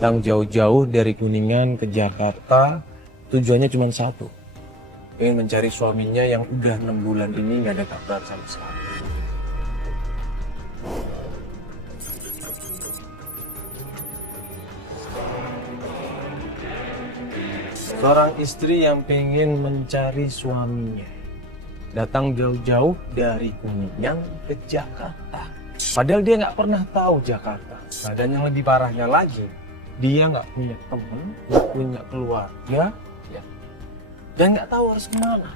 Datang jauh-jauh dari Kuningan ke Jakarta, tujuannya cuma satu. Ingin mencari suaminya yang udah 6 bulan ini nggak ada kabar sama sekali. Seorang istri yang pengen mencari suaminya. Datang jauh-jauh dari Kuningan ke Jakarta. Padahal dia nggak pernah tahu Jakarta. Nah, dan yang lebih parahnya lagi, dia nggak punya teman, nggak punya keluarga, ya, dan nggak tahu harus kemana.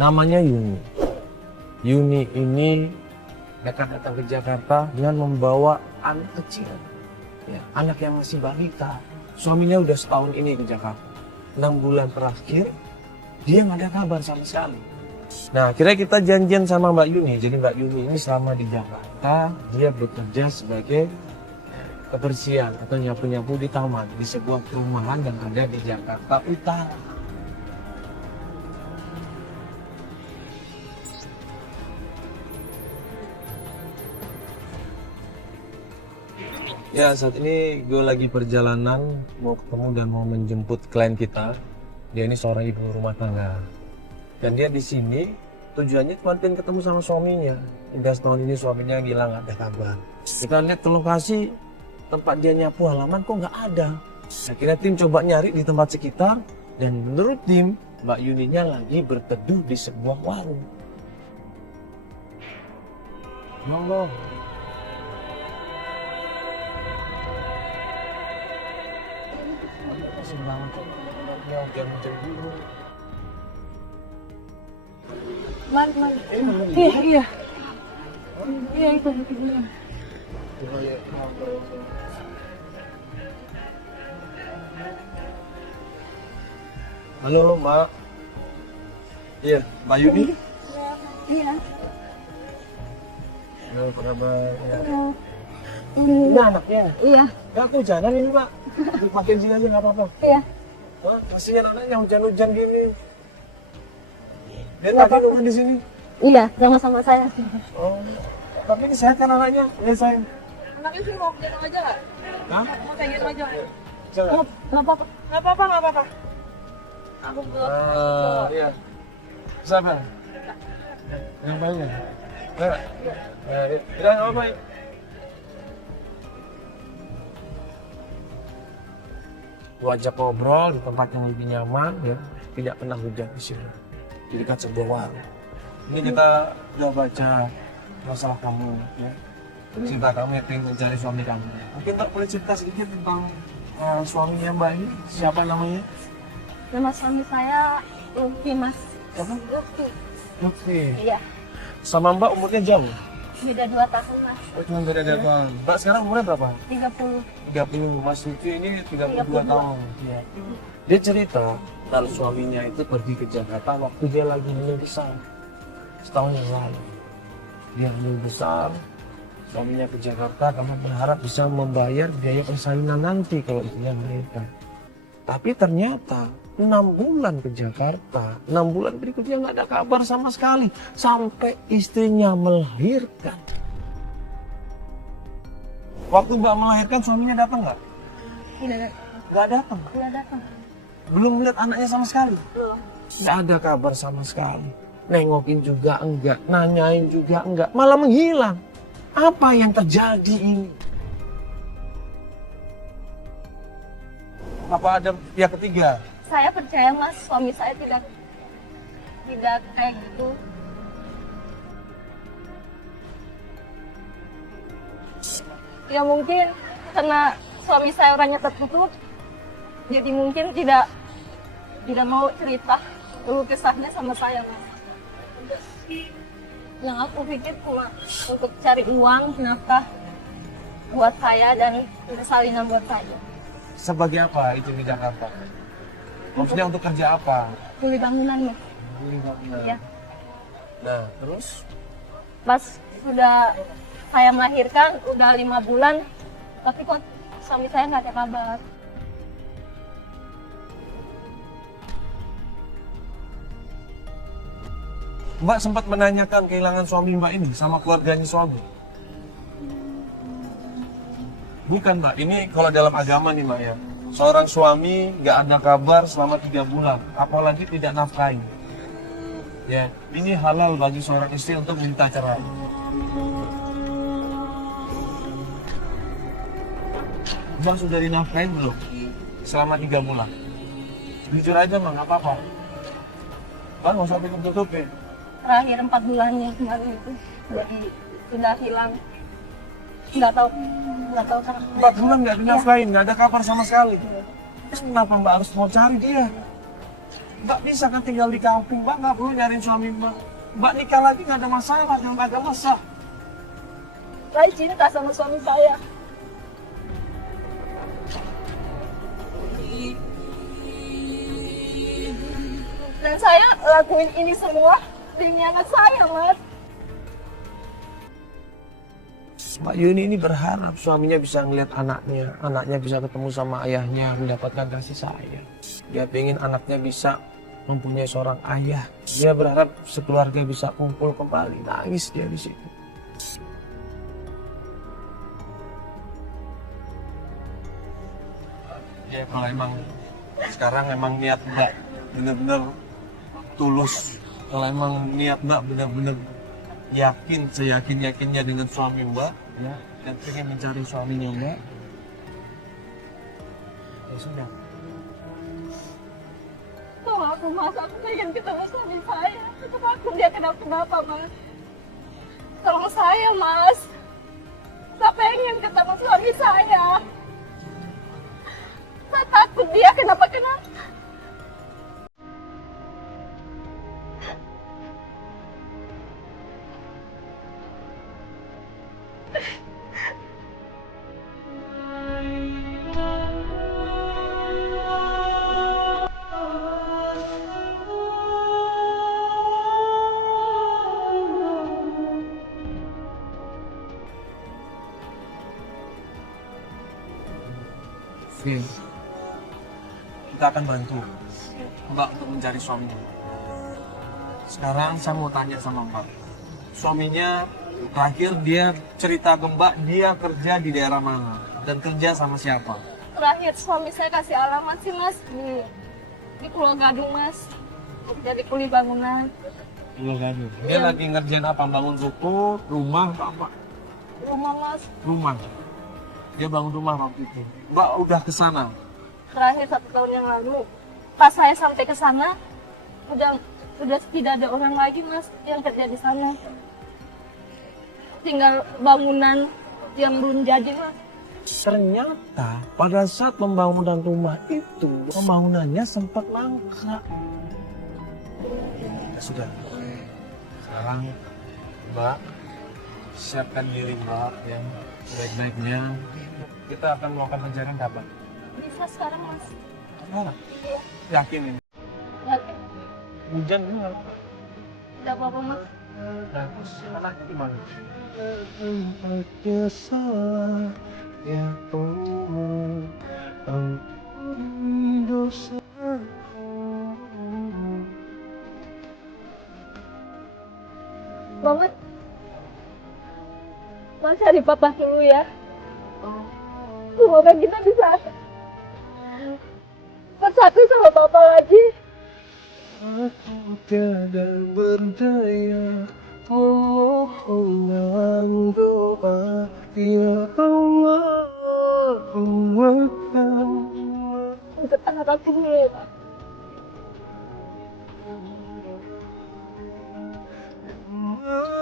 Namanya Yuni. Yuni ini datang ke Jakarta dengan membawa anak kecil, ya, anak yang masih balita. Suaminya udah setahun ini ke Jakarta. 6 bulan terakhir, dia nggak ada kabar sama sekali. Nah, akhirnya kita janjian sama Mbak Yuni. Jadi Mbak Yuni ini selama di Jakarta, dia bekerja sebagai kebersihan atau nyapu-nyapu di taman, di sebuah perumahan yang ada di Jakarta Utara. Ya, saat ini gue lagi perjalanan mau ketemu dan mau menjemput klien kita. Dia ini seorang ibu rumah tangga. Dan dia di sini tujuannya cuma pengen ketemu sama suaminya. Hingga setahun ini suaminya bilang nggak ada kabar. Kita lihat ke lokasi tempat dia nyapu halaman kok nggak ada. Akhirnya tim coba nyari di tempat sekitar dan menurut tim Mbak Yuninya lagi berteduh di sebuah warung. Monggo. Masih banget kok. Ya hujan-hujan dulu. Man. Iya. Iya itu. Halo Mbak. Iya, Mbak Yuni. Iya. Halo, apa kabar? Ya. Ini Ini anaknya. Iya. Ya aku hujanan ini Mbak. Dipakein sini aja nggak apa-apa. Iya. Hah? Kasihan anaknya hujan-hujan gini. Dia Nggak tadi nunggu di sini. Iya, sama-sama saya. Oh. Tapi ini sehat kan anaknya? Ya sayang. Anaknya sih mau gendong aja nggak? Hah? Mau saya gendong aja nggak? Jangan. Nggak apa-apa. Nggak apa-apa. Aku belum. Iya. Siapa? Yang banyak. Nah, tidak apa-apa. Gua ajak ngobrol di tempat yang lebih nyaman, ya. Tidak pernah hujan di sini. Di dekat sebuah warung. Ini kita udah baca masalah kamu, ya. Cinta kamu yang pengen mencari suami kamu. Mungkin tak boleh cerita sedikit tentang suaminya Mbak ini? Siapa namanya? Nama suami saya Lutfi, Mas. Apa? Lutfi. Lutfi. Iya. Sama Mbak umurnya jauh? Beda 2 tahun, Mas. Oh, cuma beda 2 tahun. Mbak sekarang umurnya berapa? 30. 30. Mas Lutfi ini 32 32. tahun. Iya. Dia cerita kalau suaminya itu pergi ke Jakarta waktu dia lagi hamil besar. Setahun yang lalu. Dia hamil besar. Suaminya ke Jakarta karena berharap bisa membayar biaya persalinan nanti kalau dia melahirkan. Tapi ternyata 6 bulan ke Jakarta, 6 bulan berikutnya nggak ada kabar sama sekali. Sampai istrinya melahirkan. Waktu Mbak melahirkan suaminya datang nggak? Tidak Nggak datang. datang. Belum melihat anaknya sama sekali. Belum. Nggak ada kabar sama sekali. Nengokin juga enggak, nanyain juga enggak, malah menghilang. Apa yang terjadi ini? Apa ada pihak ketiga? Saya percaya, Mas, suami saya tidak kayak gitu. Ya mungkin karena suami saya orangnya tertutup, jadi mungkin tidak mau cerita dulu kesahnya sama saya, Mas. Yang aku pikir cuma untuk cari uang nafkah buat saya dan salinan buat saya. Sebagai apa itu di Jakarta? Maksudnya untuk kerja apa? Kuli bangunan, Mas. Iya. Nah, terus? Pas sudah saya melahirkan, udah 5 bulan, tapi kok suami saya nggak ada kabar. Mbak sempat menanyakan kehilangan suami Mbak ini sama keluarganya suami? Bukan Mbak, ini kalau dalam agama nih Mbak ya. Seorang suami nggak ada kabar selama 3 bulan, apalagi tidak nafkahi. Ya, ini halal bagi seorang istri untuk minta cerai. Mbak sudah dinafkahi belum? Selama 3 bulan. Jujur aja Mbak, nggak apa-apa. Mbak nggak usah tutup-tutupin. Terakhir 4 bulannya kemarin itu jadi sudah hilang. Nggak tahu kenapa. 4 bulan nggak dinafkahin, nggak ada kabar sama sekali. Terus kenapa Mbak harus mau cari dia? Mbak bisa kan tinggal di kampung, Mbak nggak perlu nyariin suami Mbak. Mbak nikah lagi nggak ada masalah, dengan agama sah. Saya cinta sama suami saya. Dan saya lakuin ini semua demi anak saya, Mas. Mbak Yuni ini berharap suaminya bisa ngeliat anaknya bisa ketemu sama ayahnya, mendapatkan kasih sayang. Dia ingin anaknya bisa mempunyai seorang ayah. Dia berharap sekeluarga bisa kumpul kembali, nangis dia di situ. Ya kalau emang sekarang emang niat Mbak benar-benar tulus, kalau emang niat Mbak benar-benar yakin, seyakin-yakinnya dengan suami Mbak, ya, dan pengen mencari suaminya Mbak, ya sudah. Tolong aku, Mas. Aku pengen ketemu suami saya. Aku takut dia kenapa-kenapa, Mas. Tolong saya, Mas. Saya pengen ketemu suami saya. Saya takut dia kenapa-kenapa. Oke, kita akan bantu Mbak untuk mencari suaminya. Sekarang saya mau tanya sama Mbak. Suaminya terakhir dia cerita ke Mbak dia kerja di daerah mana dan kerja sama siapa? Terakhir suami saya kasih alamat sih, Mas, di Pulau Gadung, Mas. Jadi kuli bangunan. Dia lagi ngerjain apa? Bangun ruko, rumah, apa? Rumah, Mas. Rumah. Dia bangun rumah waktu itu. Mbak udah ke sana. Terakhir 1 tahun yang lalu. Pas saya sampai ke sana, sudah tidak ada orang lagi, Mas, yang kerja di sana. Tinggal bangunan yang belum jadi, Mas. Ternyata pada saat pembangunan rumah itu, pembangunannya sempat mangkrak. Ya sudah. Sekarang Mbak siapkan diri Mbak yang baik-baiknya. Kita akan melakukan pencarian kapan? Bisa sekarang, Mas. Oh, yakin ini? Yakin. Hujan juga. Tidak apa-apa, Mas. Nah, terus anaknya gimana? Tempatnya salah, ya Allah, ampuni dosa. Mama, Mas cari papa dulu ya. Semoga kita bisa bersatu sama papa lagi. Aku tiada berdaya memohon dalam doa, ya Allah, kuatkan Untuk anak aku dulu ya, Pak.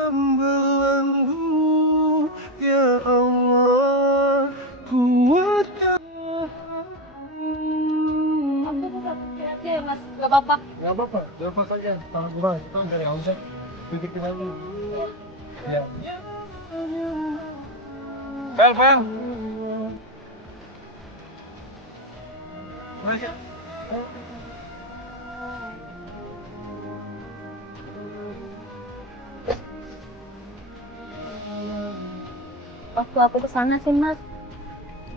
membelenggu, ya Allah, kuatkan. Aku bukan aja ya, Mas. Gak apa-apa. Gak apa-apa, lepas saja. Tangan gua, kita dari omset. Bikin dulu. Ya. Fel. Masih. Waktu aku kesana sih, Mas,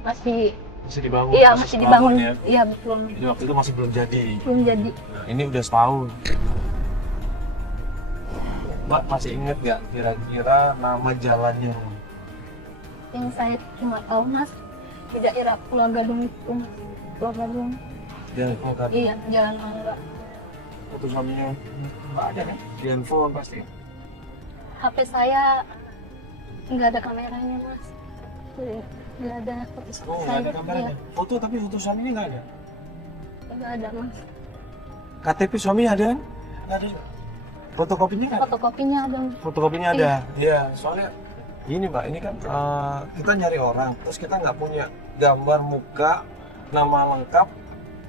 masih dibangun. iya masih dibangun. Ya. Iya betul. Jadi waktu itu masih belum jadi. Belum jadi. Nah, ini udah setahun. Mbak masih inget gak kira-kira nama jalannya? Yang saya cuma tahu, Mas, di daerah Pulau Gadung itu. Pulau Gadung. Dia angkat. Iya, Jalan Mangga. Foto suaminya nggak ada kan? Di handphone pasti. HP saya nggak ada kameranya, Mas. Nggak ada foto Oh, nggak saya. ada kameranya. Foto tapi foto suaminya nggak ada. Iya, nggak ada, Mas. KTP suami ada kan? Nggak ada juga. Fotokopinya nggak ada? Fotokopinya ada, Mas. Fotokopinya ada. Iya, soalnya ini Mbak, ini kan kita nyari orang, terus kita nggak punya gambar muka, nama lengkap,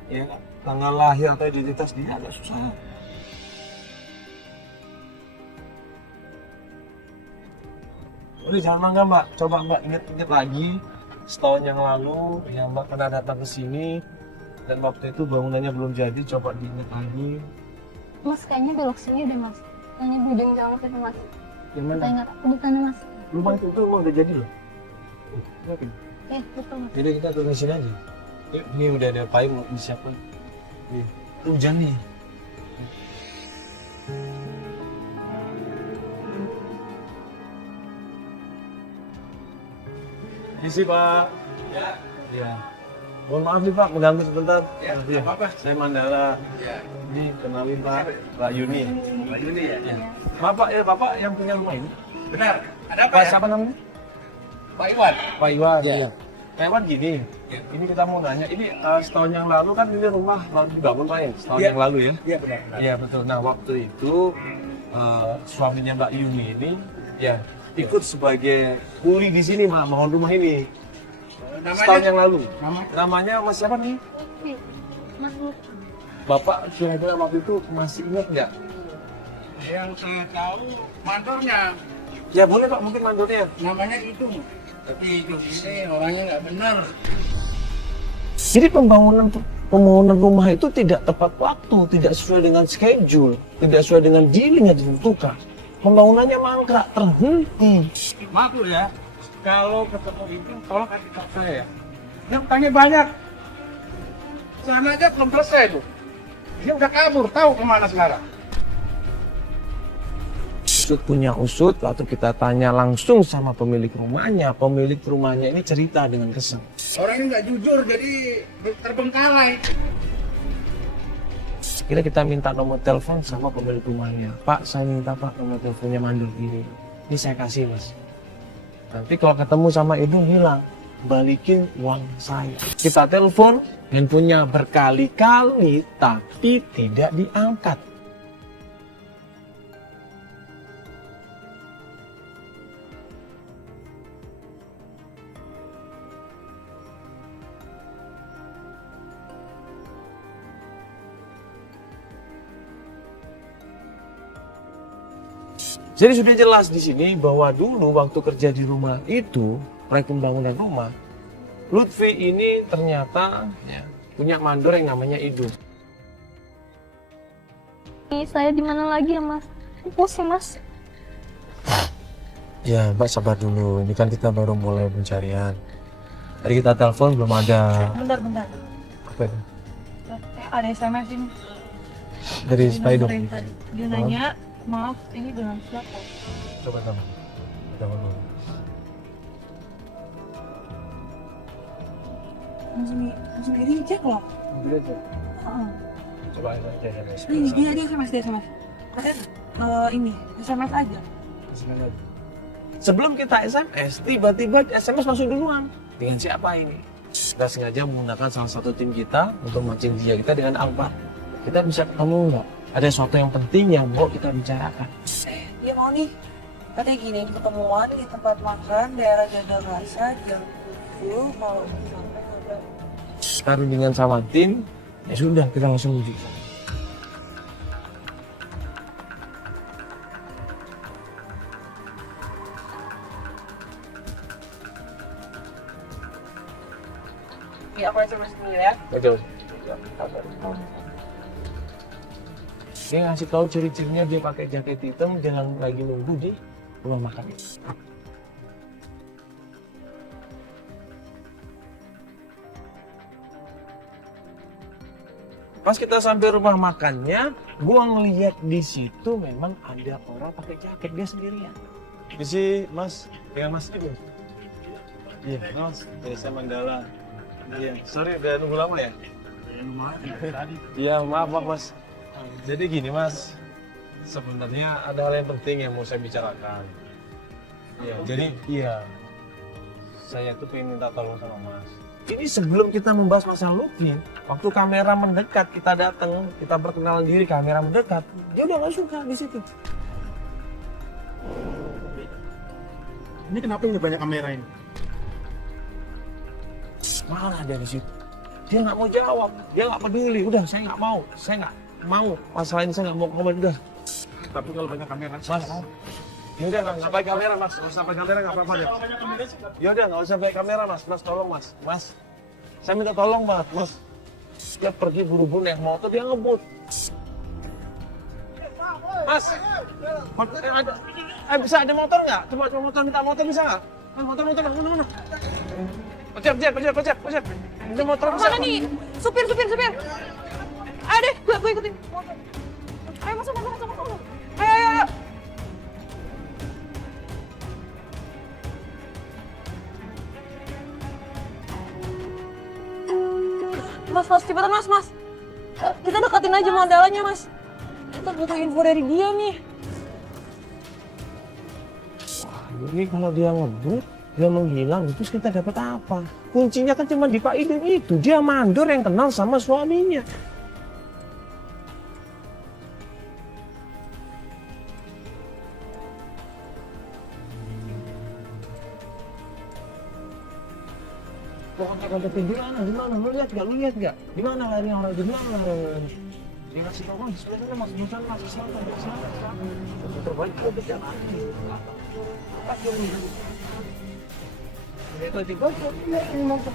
ya, tanggal lahir atau identitas dia agak susah. Udah jangan mangga Mbak, coba Mbak inget-inget lagi setahun yang lalu ya Mbak pernah datang ke sini dan waktu itu bangunannya belum jadi, coba diinget lagi. Mas, kayaknya belok sini deh, Mas. Ini di ujung jalan itu, Mas. Gimana? Kita ingat aku di sana, Mas. Rumah itu emang udah jadi loh. Yakin? Betul, Mas. Jadi kita turun sini aja. Yuk, ini udah ada payung mau disiapkan. Nih, hujan nih. Isi Pak. Ya. Mohon maaf nih Pak, mengganggu sebentar. Ya, apa-apa. Saya Mandala. Ini kenalin Pak, Pak Yuni. Pak Yuni ya? Ya. Bapak ya, Bapak yang punya rumah ini. Benar. Ada apa Pak ya? siapa namanya? Pak Iwan. Pak Iwan. Ya. Iya. Pak Iwan gini. Ya. Ini kita mau nanya, ini setahun yang lalu kan ini rumah lalu dibangun Pak ya? Setahun Ya. yang lalu ya? Iya benar. Iya betul. Nah waktu itu suaminya Mbak Yuni ini ya ikut sebagai kuli di sini Mak, bangun rumah ini. Setahun yang lalu. Namanya Mas siapa nih? Mas, Bapak kira-kira waktu itu masih ingat nggak? Yang saya tahu mandornya Ya boleh Pak, mungkin mandornya. namanya itu. Tapi itu ini orangnya nggak benar. Jadi pembangunan rumah itu tidak tepat waktu, tidak sesuai dengan schedule, tidak sesuai dengan dealing yang ditentukan. Pembangunannya mangkrak, terhenti. Maaf lu ya, kalau ketemu itu tolong kasih tahu saya ya. Yang tanya banyak. Sana aja belum selesai tuh. Dia udah kabur, tahu kemana sekarang. Usut punya usut, waktu kita tanya langsung sama pemilik rumahnya ini cerita dengan kesal. Orang ini nggak jujur, jadi terbengkalai. Akhirnya kita minta nomor telepon sama pemilik rumahnya. Pak, saya minta Pak nomor teleponnya mandor ini. Ini saya kasih Mas. Nanti kalau ketemu sama ibu hilang, balikin uang saya. Kita telepon, handphonenya berkali-kali tapi tidak diangkat. Jadi sudah jelas di sini bahwa dulu waktu kerja di rumah itu, proyek pembangunan rumah, Lutfi ini ternyata ya, punya mandor yang namanya Idu. ini saya di mana lagi ya, Mas? Pusing, Mas. Ya Mbak sabar dulu, ini kan kita baru mulai pencarian. Tadi kita telepon belum ada. Bentar. Apa itu? Ada SMS ini. Dari Di Spaido. nomor yang tadi. Dia nanya, maaf, ini dengan siapa? Coba telepon. Telepon dulu. Langsung ini cek loh. Coba aja SMS. Ini ada SMS, dia SMS. Ada ini, SMS aja. Sebelum kita SMS, tiba-tiba SMS masuk duluan. Dengan siapa ini? Kita sengaja menggunakan salah satu tim kita untuk mancing dia kita dengan Alfa. Kita bisa ketemu nggak? Ada sesuatu yang penting yang mau kita bicarakan. Dia mau nih, katanya gini, ketemuan di tempat makan daerah Janda Rasa jam 10 malam sampai ada. Kita rundingan sama tim, ya sudah kita langsung uji. Iya, aku SMS dulu ya. Betul. Dia ngasih tahu ciri-cirinya dia pakai jaket hitam, jangan lagi nunggu di rumah makan. Pas kita sampai rumah makannya, gua ngeliat di situ memang ada orang pakai jaket dia sendirian. Isi Mas, dengan Mas itu. Iya, Mas. Desa Mandala. Iya, sorry udah nunggu lama ya? Iya, maaf Mas. Jadi gini Mas, sebenarnya ada hal yang penting yang mau saya bicarakan. Iya, jadi saya tuh pengen minta tolong sama Mas. Ini sebelum kita membahas masalah Lutfi, waktu kamera mendekat kita datang, kita perkenalan diri, kamera mendekat, dia udah nggak suka di situ. Ini kenapa ini banyak kamera ini? Malah dari situ. Dia nggak mau jawab, dia nggak peduli. Udah, saya nggak mau. Masalah ini saya nggak mau komen udah. Tapi kalau banyak kamera, Mas, ya udah nggak pakai kamera Mas, nggak usah pakai kamera nggak apa-apa deh. Ya udah nggak usah pakai kamera Mas, tolong Mas, saya minta tolong Mas. Dia pergi buru-buru naik motor dia ngebut. Mas, bisa ada motor nggak? Coba motor minta motor bisa nggak? Motor mana? Pecep. Ini motor bisa. Mana nih? Supir. Ayo deh, gue ikutin. Ayo masuk. Ayo. Mas, cepetan mas. Kita deketin aja Mandalanya mas. Kita butuh info dari dia nih. Wah, ini kalau dia ngebut, dia menghilang, terus kita dapat apa? Kuncinya kan cuma di Pak Idung itu. Dia mandor yang kenal sama suaminya. Pokoknya di mana? Lu lihat nggak? Di mana lari orang? Di mana? Dikasih tahu mas, sebenarnya mas, bukan mas, selatan. Terbaik kita berjalan. Tiba-tiba ini motor.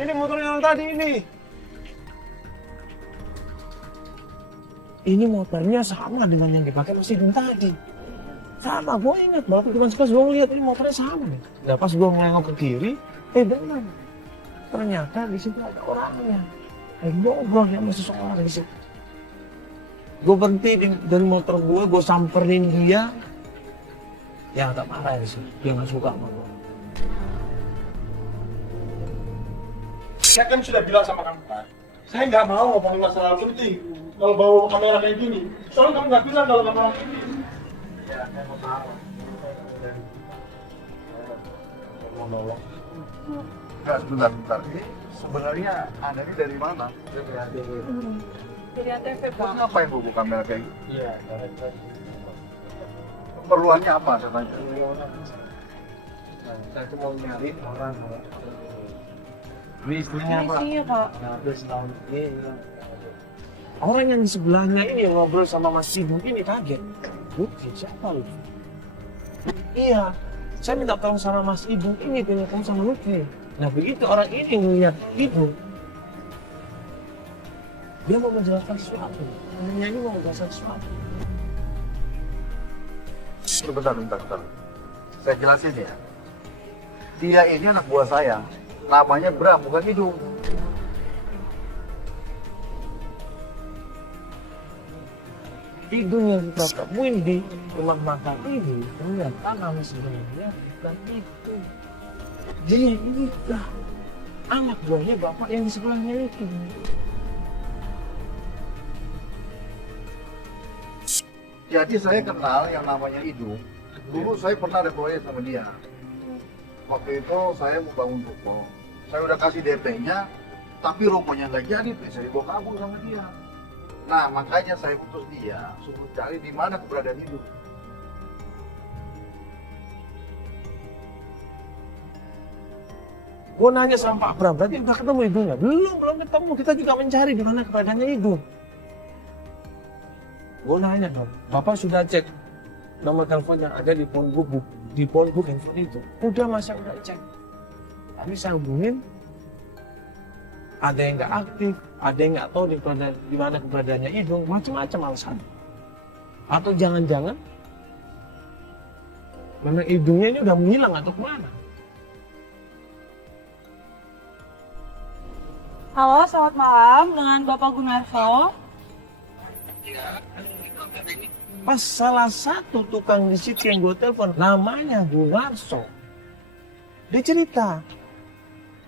Ini motornya yang tadi ini. Ini motornya sama dengan yang dipakai Mas Idung tadi. Sama, gue ingat banget cuma pas gue ngeliat ini motornya sama nih. Nah pas gue ngelengok ke kiri, benar. Ternyata di situ ada orangnya. Ngobrol sama seseorang di situ. Gue berhenti dari motor gue samperin dia. Ya agak marah ya sih, dia nggak suka sama gue. saya kan sudah bilang sama kamu kan, saya nggak mau ngomongin masalah penting kalau bawa kamera kayak gini. Soalnya kamu nggak bilang kalau kamera kayak gini. Ya, saya mau tahu. Mau nolong. Enggak, sebentar. Ini sebenarnya Anda ini dari mana? Dari ATV Terus ngapain bawa kamera kayak gitu? Iya, Keperluannya apa sebenarnya? saya tuh mau nyari orang. Ini istrinya Pak. Iya kak. Nah, terus tahun ini. Orang yang di sebelahnya ini yang ngobrol sama Mas Idung ini kaget. Lutfi, siapa lu? Iya, saya minta tolong sama Mas Idung ini punya tolong sama Lutfi. Nah begitu orang ini ngeliat Idung, dia mau menjelaskan sesuatu. Orangnya ini mau menjelaskan sesuatu. Bentar. Saya jelasin ya. Dia ini anak buah saya. Namanya Bram, bukan Idung. Idung yang kita temuin di rumah makan ini ternyata nama sebenarnya bukan itu. Dia ini anak buahnya bapak yang di sebelahnya itu. Jadi saya kenal yang namanya Idung. Dulu saya pernah ada proyek sama dia. Waktu itu saya mau bangun ruko. Saya udah kasih DP-nya, tapi rukonya nggak jadi, saya dibawa kabur sama dia. Nah, makanya saya putus dia, suruh cari di mana keberadaan Idung. Gue nanya sama Pak Bram, berarti udah ketemu Idungnya? Belum ketemu, kita juga mencari di mana keberadaannya Idung. Gue nanya dong, Bapak sudah cek nomor telepon yang ada di phonebook handphone itu? Udah Mas, saya udah cek. Tapi saya hubungin, ada yang nggak aktif, ada yang nggak tahu di mana keberadaannya Idung, macam-macam alasan. Atau jangan-jangan Mana hidungnya ini udah menghilang atau kemana? Halo, selamat malam dengan Bapak Gunarso. Pas salah satu tukang di situ yang gue telepon, namanya Gunarso. Dia cerita,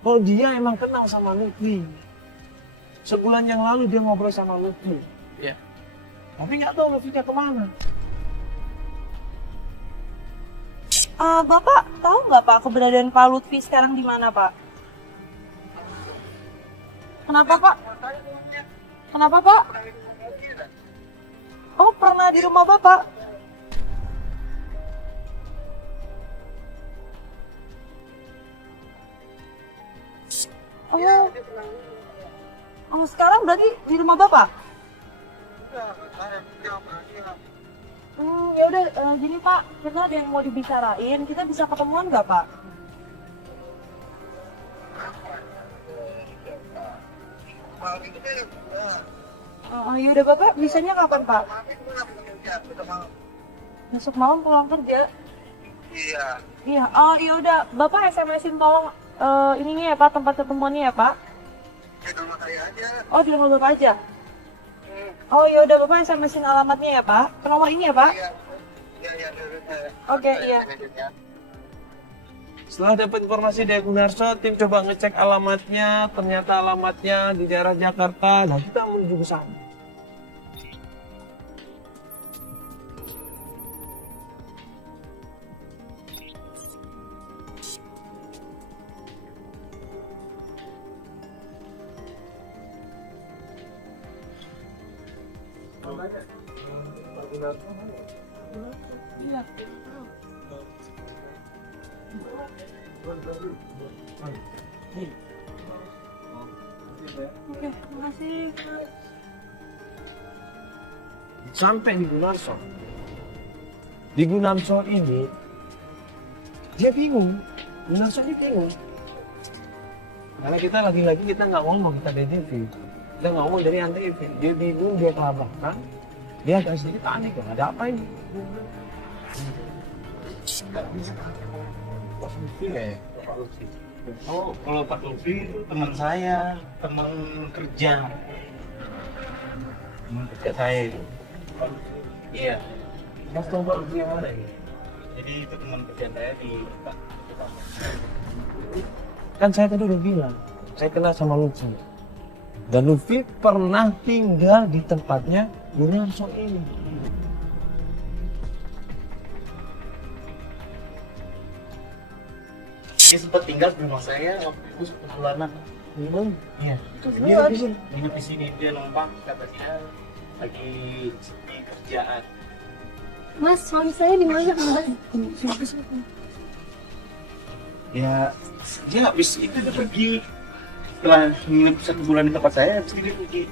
kalau dia emang kenal sama Lutfi. Sebulan yang lalu dia ngobrol sama Lutfi. Ya. Tapi nggak tahu Lutfinya kemana. Bapak tahu nggak Pak keberadaan Pak Lutfi sekarang di mana Pak? Kenapa Pak? Kenapa Pak? Oh, pernah di rumah Bapak? Oh. Oh, sekarang berarti di rumah Bapak? Ya udah gini Pak, kita ada yang mau dibicarain, kita bisa ketemuan nggak Pak? Ya udah Bapak, bisanya kapan Pak? Besok malam pulang kerja? Iya. Iya, oh ya udah, Bapak SMS-in tolong ininya ya Pak, tempat ketemuannya ya Pak? Di rumah saya aja. Oh, di rumah Bapak aja? Oh ya udah, Bapak SMS-in alamatnya ya Pak? Ke nomor ini ya Pak? Iya. Oke, iya. Setelah dapat informasi dari Gunarso, tim coba ngecek alamatnya. Ternyata alamatnya di daerah Jakarta. Dan kita menuju ke sana. Oke, makasih. Sampai di Gunarso. Di Gunarso ini, dia bingung. Gunarso ini bingung. Karena kita lagi-lagi kita nggak ngomong, kita dari TV. Kita nggak ngomong dari antv. Dia bingung, dia kelabakan. Dia agak sedikit aneh, kok ada apa ini? Oh, kalau Pak Lutfi itu teman saya, teman kerja. Teman kerja saya itu. Iya. Mas tahu Pak Lutfi yang mana ini? Jadi itu teman kerja saya di Pak. Kan saya tadi udah bilang, saya kenal sama Lutfi. Dan Lutfi pernah tinggal di tempatnya Gunarso ini. Dia sempat tinggal di rumah saya waktu itu sebulanan. Iya. Nginep di sini dia numpang katanya lagi di kerjaan. Mas, suami saya di mana Mas? Ya, dia habis itu dia pergi setelah nginep 1 bulan di tempat saya, habis itu dia pergi.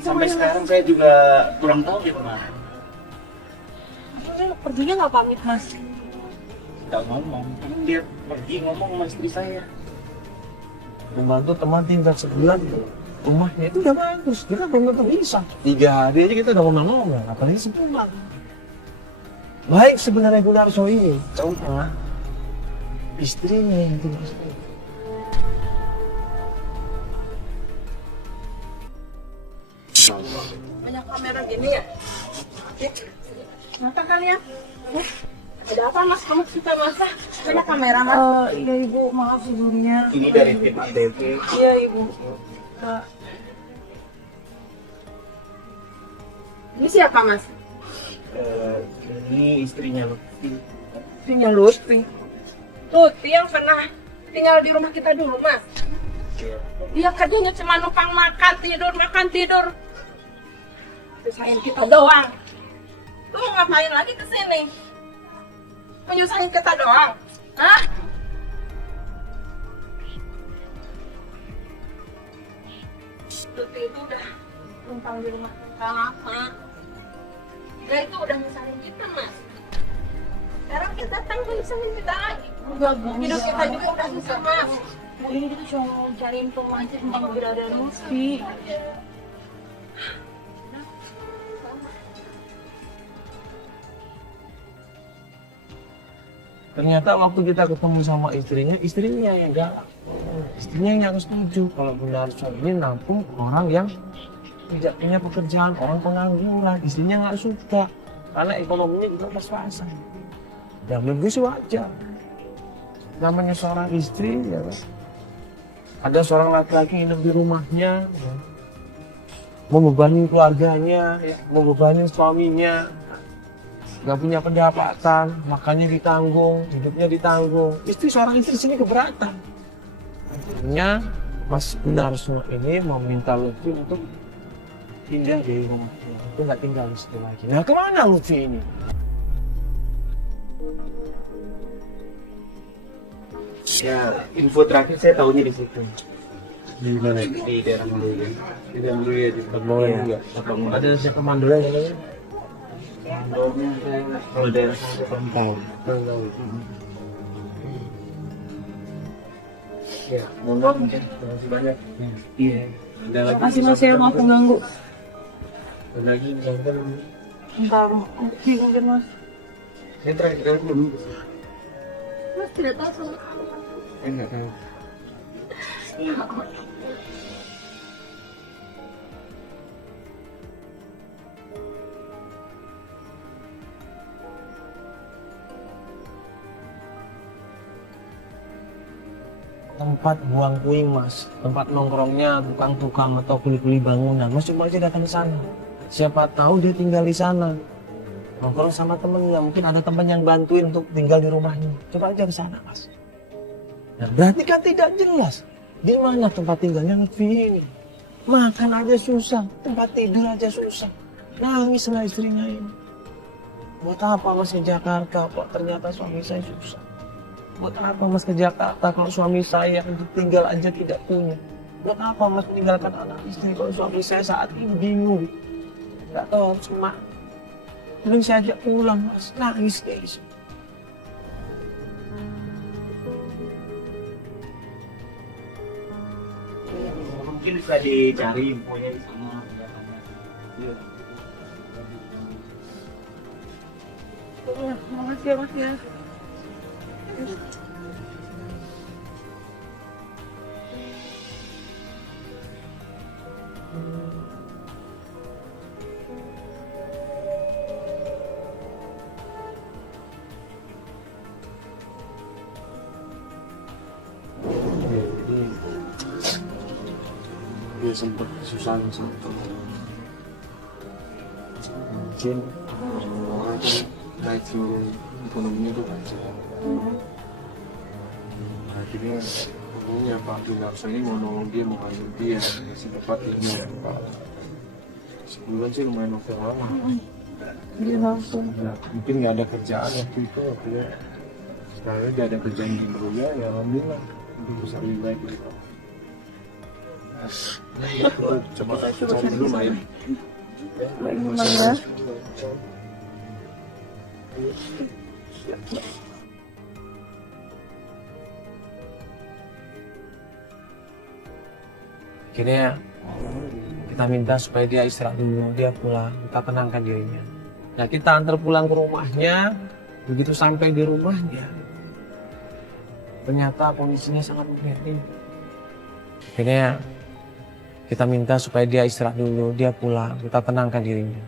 Sampai sekarang saya juga kurang tahu dia kemana. Perginya nggak pamit Mas? Tidak ngomong, dia pergi ngomong sama istri saya. Membantu teman tinggal sebulan rumahnya itu udah bagus, kita belum tentu bisa 3 hari aja kita udah ngomong-ngomong, apalagi sebulan. Baik sebenarnya Gunarso ini, cuma istrinya yang tidak setuju. Banyak kamera gini ya? Masa kalian? Ada apa Mas? Kamu suka masak? Banyak kamera Mas? Iya Ibu, maaf sebelumnya. Ini dari tim ATV. Iya Ibu. Ini siapa Mas? Ini istrinya Lutfi. Istrinya Lutfi. Lutfi yang pernah tinggal di rumah kita dulu Mas. Dia kerjanya cuma numpang makan tidur. Nyusahin kita doang. Lu mau ngapain lagi ke sini? Menyusahin kita doang? Hah? Lutfi itu udah numpang di rumah kita lama. Dia itu udah nyusahin kita Mas. Sekarang kita datang nyusahin kita lagi. Hidup kita juga udah susah Mas. Ini kita cuma mau cari informasi tentang keberadaan Lutfi. Ternyata waktu kita ketemu sama istrinya yang galak. Istrinya yang nggak setuju kalau benar suaminya nampung orang yang tidak punya pekerjaan, orang pengangguran. Istrinya nggak suka karena ekonominya juga pas-pasan. Dan menurut gue sih wajar. Namanya seorang istri, ya kan? Ada seorang laki-laki hidup di rumahnya, ya. Membebani keluarganya, ya. Membebani suaminya, nggak punya pendapatan, makannya ditanggung, hidupnya ditanggung. Seorang istri sini keberatan. Akhirnya Mas Gunarso ini meminta Lutfi untuk pindah dari rumahnya. Itu nggak tinggal di situ lagi. Nah, kemana Lutfi ini? Ya, info terakhir saya tahunya di situ. Di mana? Di daerah Manduria. Di Manduria di Bandolan juga. Ada siapa Manduria yang namanya? Kalau daerah saya kurang tahu. Ya, mohon maaf mungkin. Terima kasih banyak. Iya. Ada lagi. Masih masih yang mau mengganggu. Ada lagi misalkan Entar mungkin mas. ini terakhir dulu. Mas tidak tahu sama. Enggak tahu. Tempat buang puing mas, tempat nongkrongnya tukang-tukang atau kuli-kuli bangunan. Mas coba aja datang ke sana. Siapa tahu dia tinggal di sana. Nongkrong sama temennya, mungkin ada teman yang bantuin untuk tinggal di rumahnya. Coba aja ke sana mas. Nah, berarti kan tidak jelas di mana tempat tinggalnya Lutfi ini. Makan aja susah, tempat tidur aja susah. Nangislah istrinya ini. Buat apa mas ke Jakarta? Kok ternyata suami saya susah. Buat apa mas ke Jakarta kalau suami saya untuk tinggal aja tidak punya? Buat apa mas meninggalkan anak istri kalau suami saya saat ini bingung? Gak tahu harus kemana. Belum saya ajak pulang mas, nangis kayak gitu. Mungkin bisa dicari infonya di sana. Iya. Makasih ya mas ya. Dia sempat susah satu. Mungkin orang itu naik turun ekonominya itu kacau. Akhirnya umumnya Pak Gunarso ini mau nolong dia, mau bantu dia kasih tempat tinggal. Sebulan sih lumayan oke lama. Dia langsung. Ya, mungkin nggak ada kerjaan waktu itu, akhirnya sekarang dia ada kerjaan di Meruya, ya alhamdulillah bisa lebih baik gitu. Coba kita cari dulu main. Baik mas ya. Akhirnya kita minta supaya dia istirahat dulu, dia pulang, kita tenangkan dirinya. Nah kita antar pulang ke rumahnya, begitu sampai di rumahnya, ternyata kondisinya sangat prihatin. Akhirnya kita minta supaya dia istirahat dulu, dia pulang, kita tenangkan dirinya.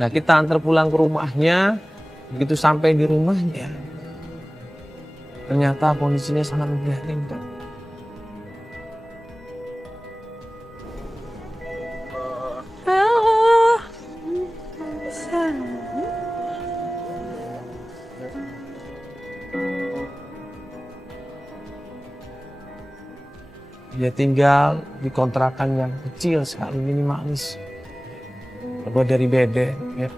Nah kita antar pulang ke rumahnya, begitu sampai di rumahnya, ternyata kondisinya sangat memprihatinkan. Dia tinggal di kontrakan yang kecil sekali, minimalis. Terbuat dari bedeng, ya.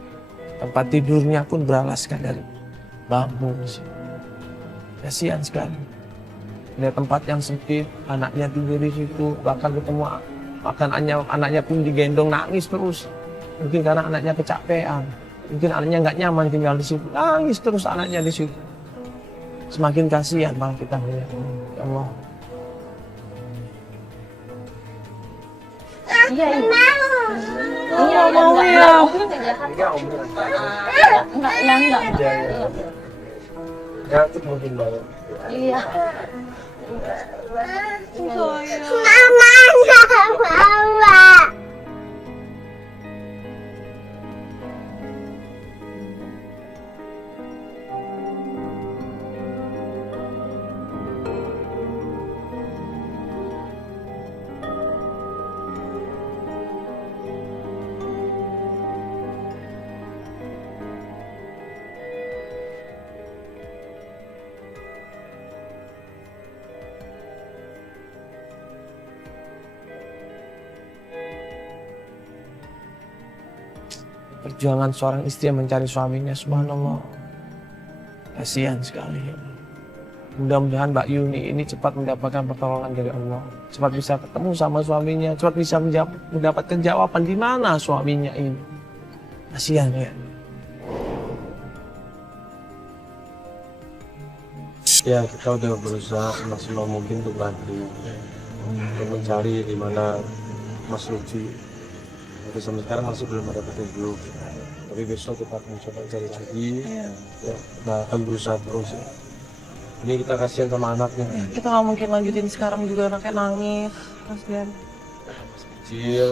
Tempat tidurnya pun beralaskan dari bambu. Kasihan sekali. Dia tempat yang sempit, anaknya tidur di situ, bahkan ketemu anaknya pun digendong nangis terus. Mungkin karena anaknya kecapean, mungkin anaknya nggak nyaman tinggal di situ, nangis terus anaknya di situ. Semakin kasihan malah kita melihat. Ya Allah. Iya, iya mau ya. Enggak, ya enggak. Cantik mungkin banget. Iya. Perjuangan seorang istri yang mencari suaminya, subhanallah. Kasihan sekali. Mudah-mudahan Mbak Yuni ini cepat mendapatkan pertolongan dari Allah. Cepat bisa ketemu sama suaminya, cepat bisa mendapatkan jawaban di mana suaminya ini. Kasihan ya. Ya, kita udah berusaha semaksimal mungkin untuk bantu, untuk mencari di mana Mas Lutfi. Tapi sampai sekarang masih belum ada petunjuk. Tapi besok kita akan coba cari lagi. Ya, kita akan berusaha terus. Ya. Ini kita kasihan sama anaknya. Kita nggak mungkin lanjutin sekarang juga, anaknya nangis. Kasihan. Masih kecil,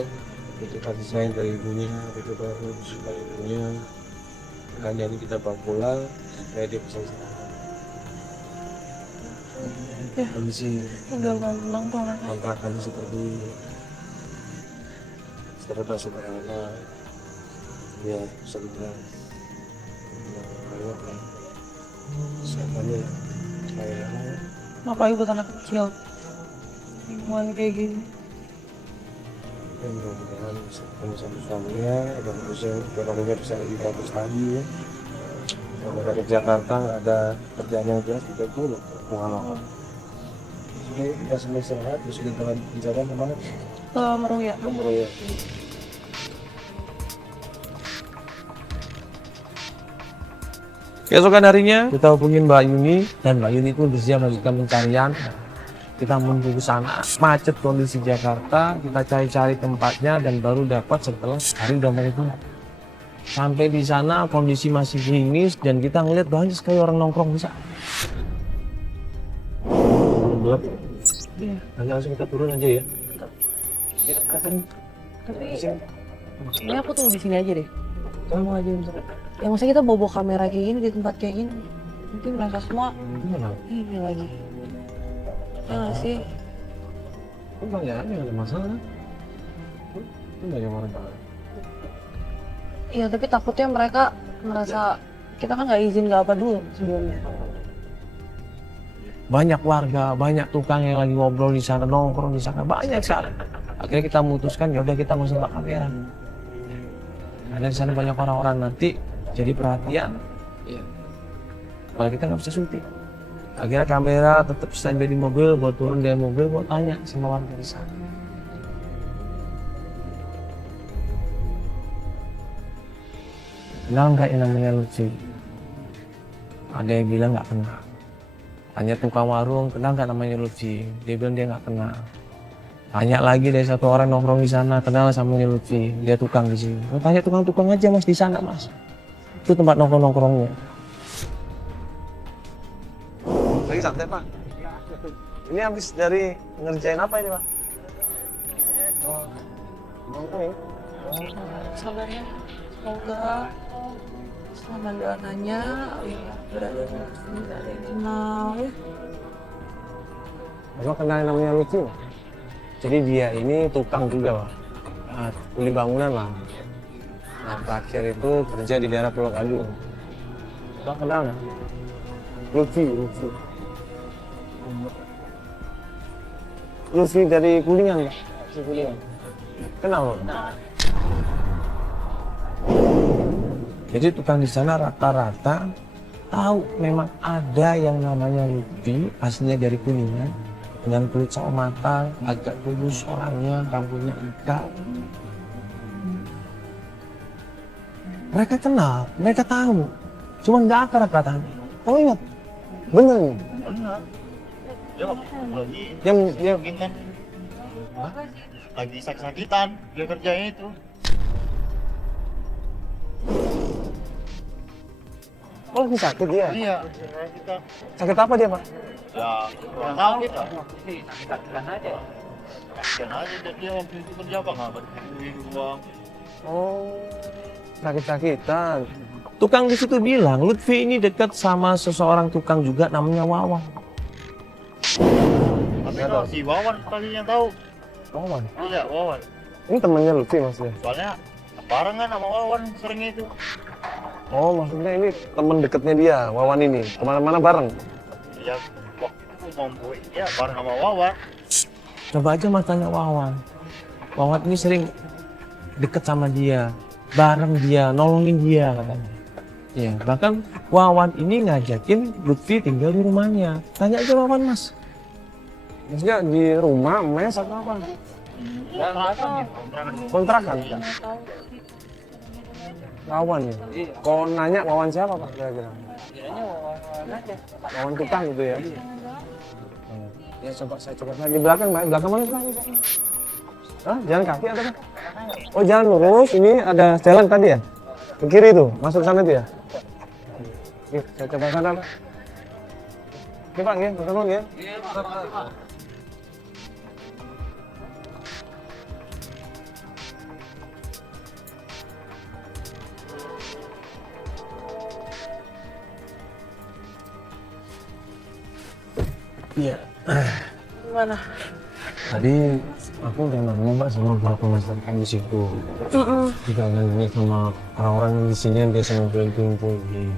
kita kasih sayang dari ibunya, kita baru dari ibunya. Makanya ini kita bawa pulang supaya dia bisa istirahat. Ya. Kondisi Udah nggak pulang tuh anaknya. kontrakannya seperti serba sederhana, ya sebenarnya kayak siapanya kayak Apalagi buat anak kecil. Lingkungan kayak gini. mudah-mudahan bisa ketemu sama suaminya dan ekonominya bisa lebih bagus lagi ya. Kalau dari Jakarta nggak ada kerjaan yang jelas juga dulu pengalaman. Jadi kita semua sehat, terus kita jalan pencarian kemana? Meru ya. Nomor ya. Keesokan harinya kita hubungin Mbak Yuni dan Mbak Yuni itu bersiap melanjutkan pencarian. Kita menuju ke sana, macet kondisi Jakarta, kita cari-cari tempatnya dan baru dapat setelah hari udah mulai gelap. Sampai di sana kondisi masih gerimis dan kita ngeliat banyak sekali orang nongkrong di sana. Gelap. Iya, nanti langsung kita turun aja ya. Tapi ini aku tunggu di sini aja deh. Kamu aja yang Ya masa kita bawa kamera kayak gini di tempat kayak gini. Mungkin mereka semua ini lagi. Ya nggak sih? Bang ya, nggak ada masalah. Enggak ada orang. Iya tapi takutnya mereka merasa kita kan nggak izin nggak apa dulu sebelumnya. Banyak warga, banyak tukang yang lagi ngobrol di sana, nongkrong di sana, banyak sekali. Akhirnya kita memutuskan ya udah kita nggak usah bawa kamera. Ada di sana banyak orang-orang nanti jadi perhatian. Ya. Kalau kita nggak bisa syuting. Akhirnya kamera tetap standby di mobil, buat turun dari mobil, buat tanya sama warga di sana. Kenal nggak yang namanya Lutfi? Ada yang bilang nggak kenal. Tanya tukang warung, kenal nggak namanya Lutfi? Dia bilang dia nggak kenal. Tanya lagi dari satu orang nongkrong di sana, kenal sama Lutfi, dia tukang di sini. Tanya tukang-tukang aja mas di sana mas. Itu tempat nongkrong-nongkrongnya. Lagi santai pak. Ini habis dari ngerjain apa ini pak? Nongkrong. Sabarnya, semoga selama doanya berada tidak ada yang kenal ya. Emang kenal yang namanya Lutfi? Jadi dia ini tukang juga pak. Kuli bangunan lah. Nah, terakhir itu kerja di daerah Pulau Gadung. Bang kenal nggak? Lutfi. Lutfi dari Kuningan nggak? Kuningan. Kenal loh. Jadi tukang di sana rata-rata tahu memang ada yang namanya Lutfi, aslinya dari Kuningan, dengan kulit sawo matang, agak kurus orangnya, rambutnya ikat. Mereka kenal, mereka tahu, cuma nggak akrab katanya. Oh ingat, bener nih. Dia mungkin kan lagi sakit-sakitan dia kerjanya itu. Oh, lagi sakit dia? Iya. Sakit apa dia, Pak? Ya, kurang tahu kita. Kasihan aja dia waktu itu kerja apa nggak berdiri uang. Oh, sakit-sakitan. Tukang di situ bilang, Lutfi ini dekat sama seseorang tukang juga namanya Wawan. Tapi kalau si Wawan tadinya tahu. Wawan? Iya, Wawan. Ini temannya Lutfi maksudnya? Soalnya barengan sama Wawan sering itu. Oh, maksudnya ini teman dekatnya dia, Wawan ini. Kemana-mana bareng? Ya, waktu itu ngomong ya bareng sama Wawan. Coba aja mas tanya Wawan. Wawan ini sering deket sama dia, bareng dia, nolongin dia katanya. Iya, bahkan Wawan ini ngajakin Lutfi tinggal di rumahnya. Tanya aja Wawan mas. Maksudnya di rumah mes atau apa? Kontrakan. Wawan ya. Kalau nanya Wawan siapa pak kira-kira? Wawan tukang gitu ya. Ya coba saya coba di belakang, Mbak. Belakang mana Pak? Hah? Jalan kaki atau apa? Oh, jalan lurus. Ini ada jalan tadi ya? Ke kiri tuh, masuk sana tuh ya? Oke, saya coba sana, Pak. Oke, Pak, ya, tolong ya. Iya. Gimana? Tadi aku udah nanya Mbak sama beberapa masyarakat di situ. Juga nanya sama orang-orang di sini yang biasa ngumpul-ngumpul di.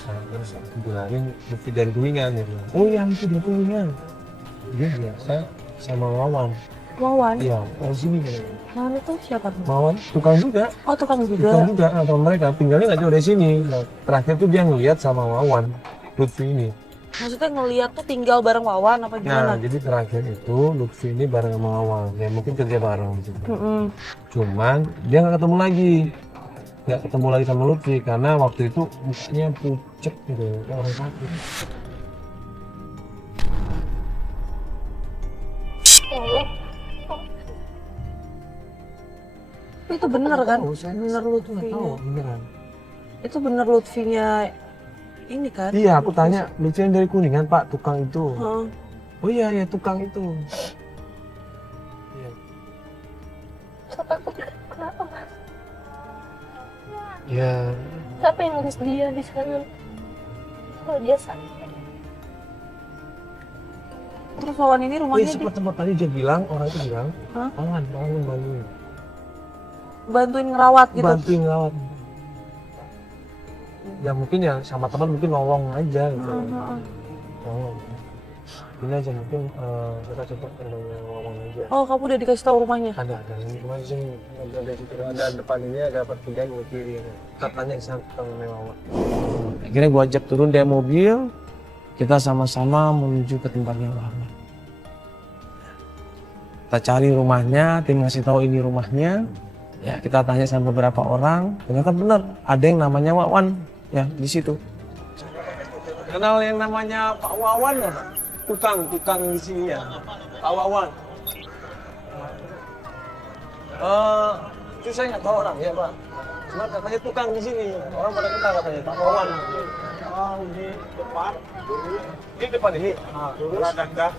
Terus aku bilangin Lutfi dari Kuningan ya. Oh iya itu dari Kuningan. Dia biasa sama Wawan. Wawan? Iya, dari sini kan. Wawan itu siapa tuh? Wawan tukang juga. Oh, tukang Tukang juga. juga. Atau mereka tinggalnya nggak jauh dari sini. Nah, terakhir tuh dia ngeliat sama Wawan Lutfi ini. Maksudnya ngeliat tuh tinggal bareng Wawan apa Nah, gimana? jadi terakhir itu Lutfi ini bareng sama Wawan. Ya mungkin kerja bareng gitu. Cuman dia nggak ketemu lagi. Nggak ketemu lagi sama Lutfi karena waktu itu mukanya pucet gitu, kayak orang sakit. Itu bener kan? Oh, saya Bener nggak Lutfi. tahu beneran. Itu bener Lutfinya ini kan? Iya, aku tanya Lutfi yang dari Kuningan Pak, tukang itu. Heeh. Oh iya ya tukang itu. Iya. Kenapa mas? Ya, Siapa yang ngurus dia di sana? Kalau dia sakit. Terus Wawan ini oh, rumahnya iya, sempat tadi dia bilang orang itu bilang, Hah? Wawan bantuin, bantuin ngerawat gitu. bantuin ngerawat. Ya mungkin ya sama teman mungkin nolong aja gitu. Nolong. Ini aja mungkin kita coba kenalnya Wawan aja. Oh, kamu udah dikasih tahu rumahnya? Ada ini cuma di sini ada situ ada depan ini ada pertigaan ke kiri. Kita tanya ke sana namanya Wawan. Akhirnya gua ajak turun dari mobil, kita sama-sama menuju ke tempatnya Wawan. Kita cari rumahnya, tim ngasih tahu ini rumahnya. Ya kita tanya sama beberapa orang, ternyata benar ada yang namanya Wawan ya di situ. Kenal yang namanya Pak Wawan ya Pak? Tukang di sini ya, Pak Wawan. Itu saya nggak tahu orang ya Pak. Cuma katanya tukang di sini, orang pada kenal katanya Pak Wawan. Oh di depan, di depan ini. Terus ada dah.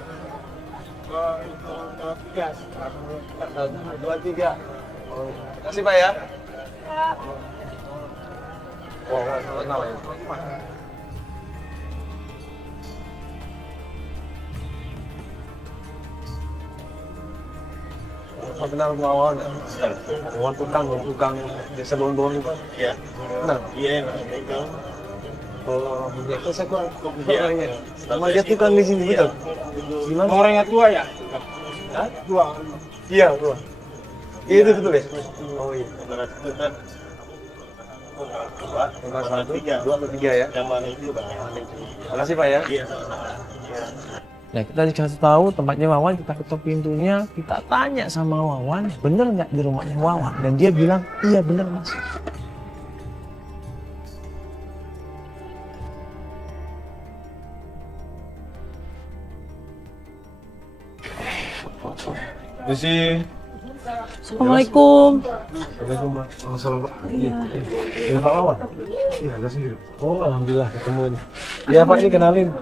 23. Oh, terima kasih Pak ya. Wah, kenal ya. Saya kenal Wawan. Wawan tukang desa Bondon itu. Iya. Kenal? Iya. Oh, itu saya kurang orangnya. Sama dia tukang di sini betul. Gimana? Orangnya tua ya? Hah? Tua. Iya, tua. Iya itu betul ya? Oh iya. Nomor 1, 2, 3 ya. Terima kasih Pak ya. Nah kita dikasih tahu tempatnya Wawan, kita ketok pintunya, kita tanya sama Wawan, bener nggak di rumahnya Wawan? Dan dia bilang, iya bener mas. Itu sih Assalamualaikum. Assalamualaikum, Pak. Assalamualaikum, Pak. Iya, Pak Wawan. Iya, ada sendiri. Oh, alhamdulillah ketemu ini. Iya, Pak, ini kenalin.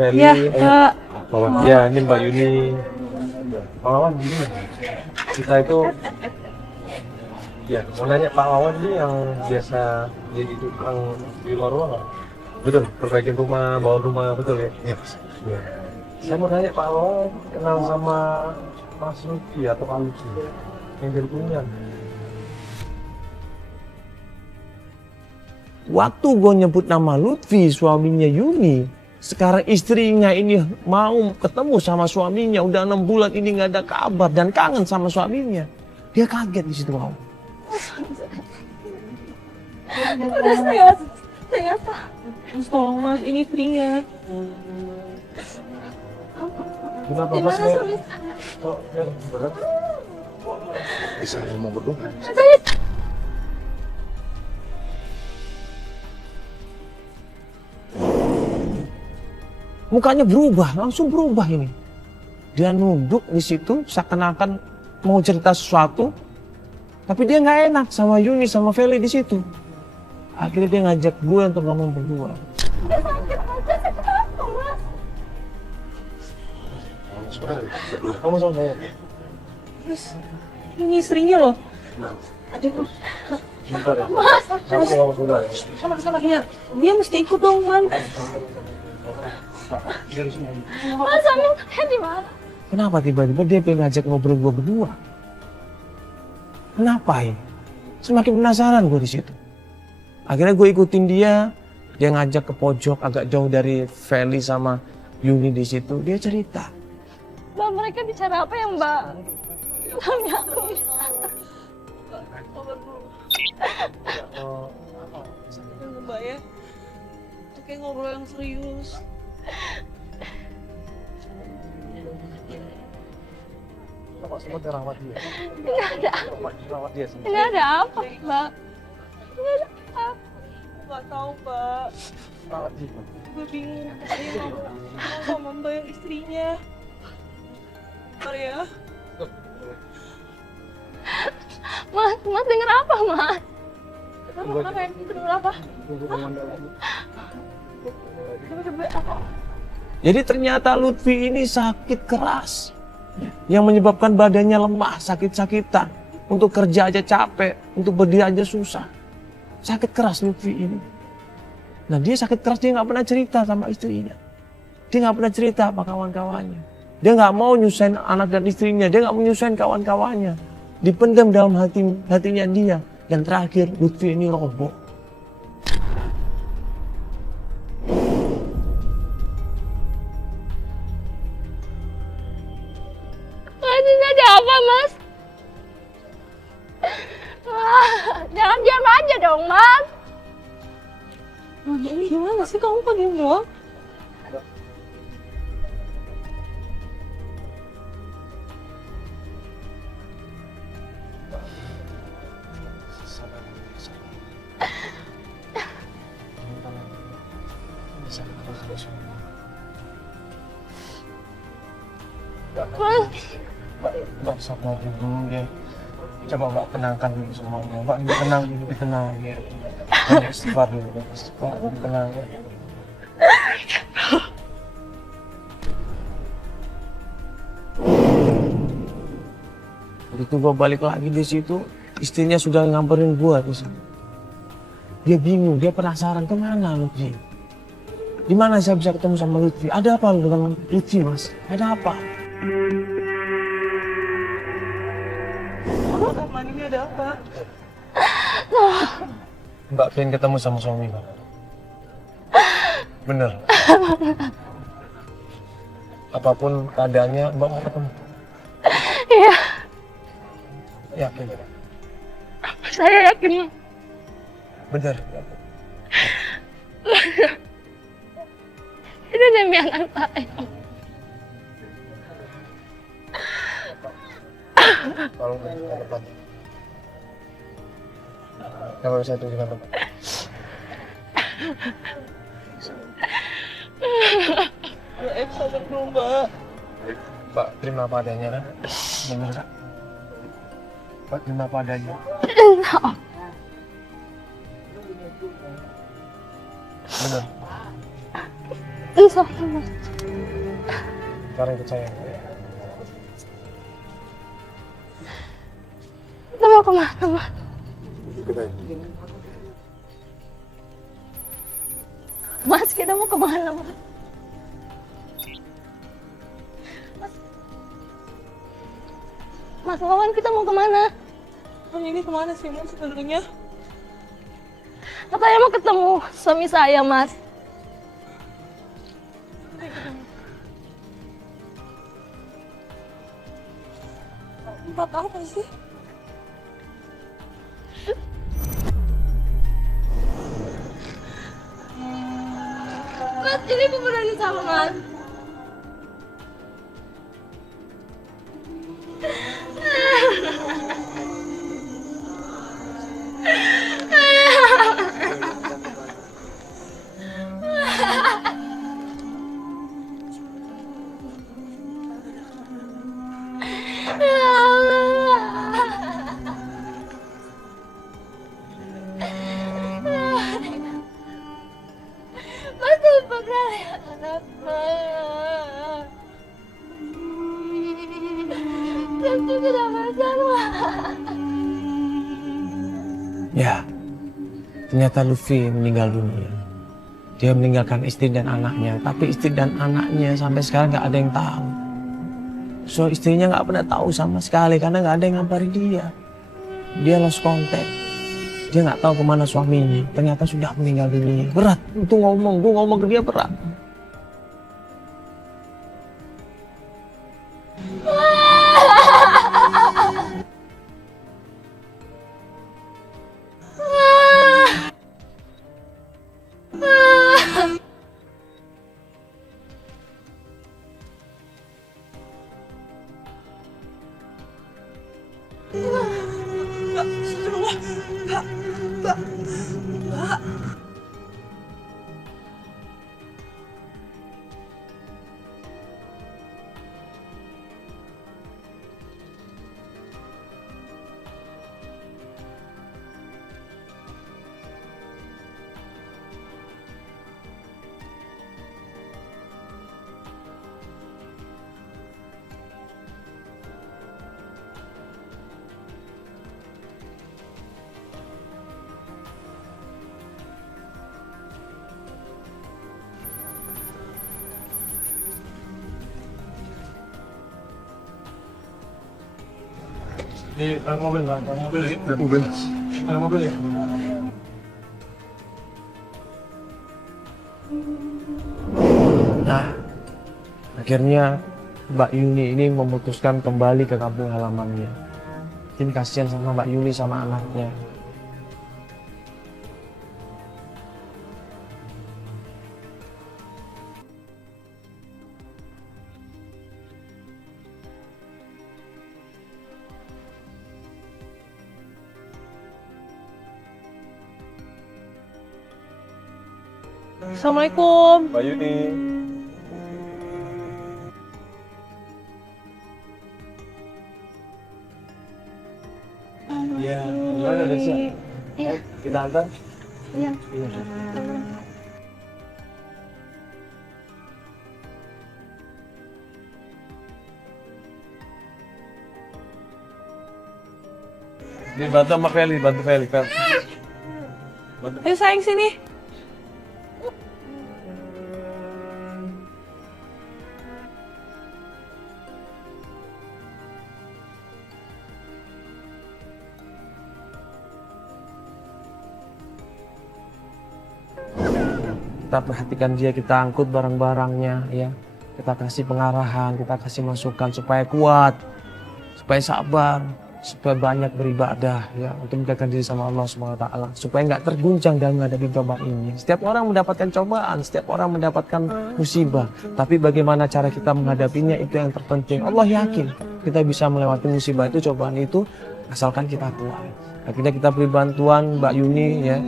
Feli. Ya, Kak. Pak Wawan. Ya, ini Mbak Yuni. Pak Wawan, gini. Kita itu ya, mau nanya Pak Wawan ini yang biasa jadi tukang di rumah nggak? Betul, perbaikin rumah, bawa rumah, betul ya? Iya. Ya. Saya mau nanya Pak Wawan kenal sama Mas Lutfi atau Pak Lutfi yang dari Kuningan. Waktu gue nyebut nama Lutfi, suaminya Yuni, sekarang istrinya ini mau ketemu sama suaminya, udah 6 bulan ini nggak ada kabar dan kangen sama suaminya. Dia kaget di situ, Mau. Saya Mas, tolong Mas, ini istrinya. Kenapa Mas? Oh, ya, berat. Bisa ngomong berdua. Mukanya berubah, langsung berubah ini. Dia nunduk di situ, seakan-akan mau cerita sesuatu, tapi dia nggak enak sama Yuni sama Feli di situ. Akhirnya dia ngajak gue untuk ngomong berdua. Kamu sama saya. Mas, ini istrinya loh. Aduh, Bentar ya. Mas, kamu ngomong sebentar ya. sama dia mesti ikut dong, Man. Mas, suaminya di mana? Kenapa tiba-tiba dia pengen ngajak ngobrol gue berdua? Kenapa ya? Semakin penasaran gue di situ. Akhirnya gue ikutin dia ngajak ke pojok agak jauh dari Feli sama Yuni di situ. Dia cerita. Mbak, mereka bicara apa ya, Mbak? Suami aku. Mbak ya, itu kayak ngobrol yang serius. Bapak sempat rawat dia. Nggak ada. Rawat dia sempat. Ini ada apa, Mbak? Ini ada apa? Nggak tahu, Mbak. Rawat dia. Gue bingung. Saya ngobrol sama Mbak yang istrinya. Bentar ya. Mas denger apa, Mas? Kenapa ya? Itu dulu apa? Jadi ternyata Lutfi ini sakit keras. Yang menyebabkan badannya lemah, sakit-sakitan. Untuk kerja aja capek, untuk berdiri aja susah. Sakit keras Lutfi ini. Nah dia sakit keras, dia nggak pernah cerita sama istrinya. Dia nggak pernah cerita sama kawan-kawannya. Dia nggak mau nyusahin anak dan istrinya, dia nggak mau nyusahin kawan-kawannya. Dipendam dalam hatinya dia. Dan terakhir Lutfi ini roboh. Mas, ini ada apa, Mas? Jangan diam aja dong, Mas. Ini gimana sih kamu kok diem doang? Mbak sabar dulu ya. Coba Mbak tenangkan dulu semuanya. Mbak tenang dulu, tenang ya. Banyak istighfar dulu, istighfar, tenang ya. Begitu gua balik lagi di situ, istrinya sudah ngamperin gua di sini. Dia bingung, dia penasaran kemana Lutfi. Di mana saya bisa ketemu sama Lutfi? Ada apa dengan Lutfi, Mas? Ada apa? Man, ini ada apa? Mbak pengen ketemu sama suami Mbak. Bener. Apapun keadaannya Mbak mau ketemu. Iya, Yakin? saya yakin. Bener. Itu demi anak saya. Tolong tunjukkan tempat. Kalau bisa tunjukkan tempat. Sabar dulu, Mbak. Mbak terima apa adanya kan? Bener kan? terima padanya. Benar. Insya Allah, Mas. Sekarang ikut saya. Kita mau kemana, Mas? Mas, kita mau kemana, Mas? Mas Wawan, kita mau kemana? Ini kemana sih Mas sebenarnya? Katanya mau ketemu suami saya, Mas. Tempat apa sih? Mas, ini kuburan sama, Mas. Ya Allah. Mas, lepaskan anakku. Tentu tidak masalah. Ya, ternyata Lutfi meninggal dunia. Dia meninggalkan istri dan anaknya, tapi istri dan anaknya sampai sekarang nggak ada yang tahu. So istrinya nggak pernah tahu sama sekali karena nggak ada yang ngabarin dia. Dia lost contact. Dia nggak tahu kemana suaminya. Ternyata sudah meninggal dunia. Berat. Itu ngomong ke dia berat. Di mobil Pak, mobil ya. Ada mobil ya. Nah, akhirnya Mbak Yuni ini memutuskan kembali ke kampung halamannya. Mungkin kasihan sama Mbak Yuni sama anaknya. Assalamualaikum. Mbak Yuni. Iya, gimana Desa? Iya. Kita antar? Iya. Iya. Dibantu sama Feli, bantu Feli, Fel. Ayo sayang sini. Kita perhatikan dia, kita angkut barang-barangnya, ya. Kita kasih pengarahan, kita kasih masukan supaya kuat, supaya sabar, supaya banyak beribadah, ya, untuk mendekatkan diri sama Allah SWT, supaya nggak terguncang dalam menghadapi cobaan ini. Setiap orang mendapatkan cobaan, setiap orang mendapatkan musibah, tapi bagaimana cara kita menghadapinya itu yang terpenting. Allah yakin kita bisa melewati musibah itu, cobaan itu, asalkan kita kuat. Akhirnya kita beri bantuan Mbak Yuni, ya,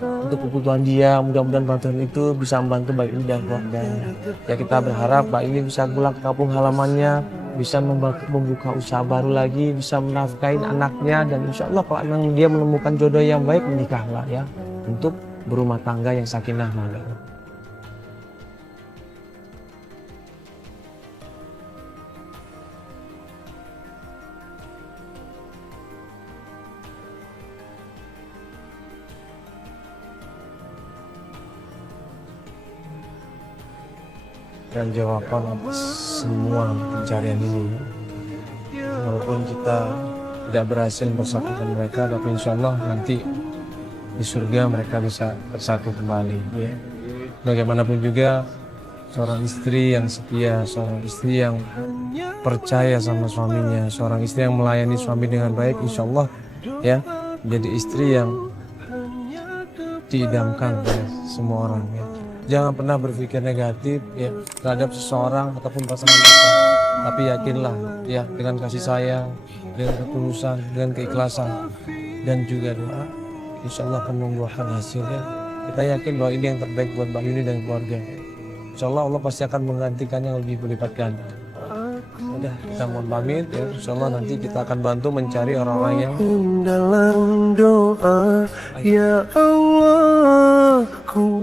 untuk kebutuhan dia. Mudah-mudahan bantuan itu bisa membantu Mbak Yuni dan keluarganya. Ya, kita berharap Mbak Yuni bisa pulang ke kampung halamannya bisa membuka usaha baru lagi, bisa menafkahin anaknya, dan insya Allah kalau memang dia menemukan jodoh yang baik, menikahlah ya, untuk berumah tangga yang sakinah mawaddah. Dan jawaban atas semua pencarian ini, walaupun kita tidak berhasil bersatukan mereka, tapi insya Allah nanti di surga mereka bisa bersatu kembali ya. Bagaimanapun juga seorang istri yang setia, seorang istri yang percaya sama suaminya, seorang istri yang melayani suami dengan baik, insya Allah ya, jadi istri yang diidamkan oleh semua orang ya. Jangan pernah berpikir negatif ya terhadap seseorang ataupun pasangan kita. Tapi yakinlah ya, dengan kasih sayang, dengan ketulusan, dengan keikhlasan, dan juga doa, insya Allah akan membuahkan hasilnya. Kita yakin bahwa ini yang terbaik buat Mbak Yuni dan keluarga. Insya Allah Allah pasti akan menggantikannya lebih berlipat ganda. Udah, kita mohon pamit ya. Insya Allah nanti kita akan bantu mencari orang-orang yang dalam doa, ya Allah, ku